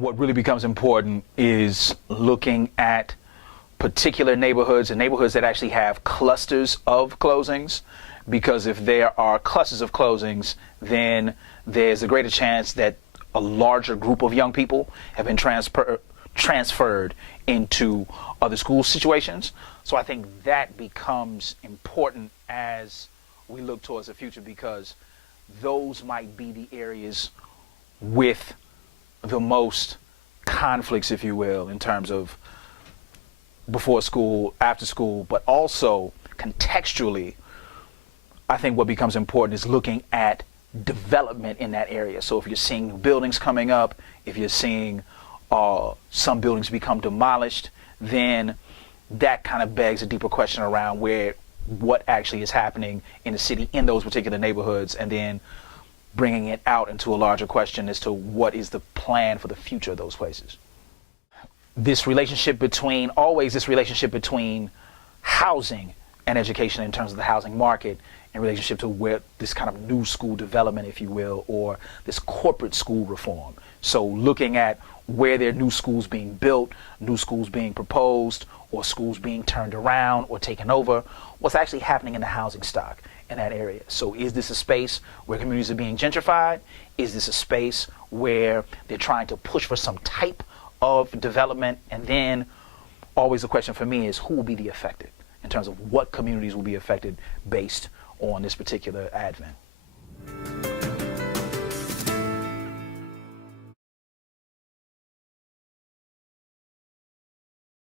what really becomes important is looking at particular neighborhoods and neighborhoods that actually have clusters of closings, because if there are clusters of closings, then there's a greater chance that a larger group of young people have been transferred into other school situations. So I think that becomes important as we look towards the future, because those might be the areas with the most conflicts, if you will, in terms of before school, after school, but also contextually, I think what becomes important is looking at development in that area. So if you're seeing new buildings coming up, if you're seeing some buildings become demolished, then that kind of begs a deeper question around what actually is happening in the city in those particular neighborhoods, and then bringing it out into a larger question as to what is the plan for the future of those places. This relationship between housing and education in terms of the housing market in relationship to where this kind of new school development, if you will, or this corporate school reform. So looking at where there are new schools being built, new schools being proposed, or schools being turned around or taken over, what's actually happening in the housing stock in that area. So is this a space where communities are being gentrified? Is this a space where they're trying to push for some type of development? And then always the question for me is, who will be the affected in terms of what communities will be affected based on this particular advent?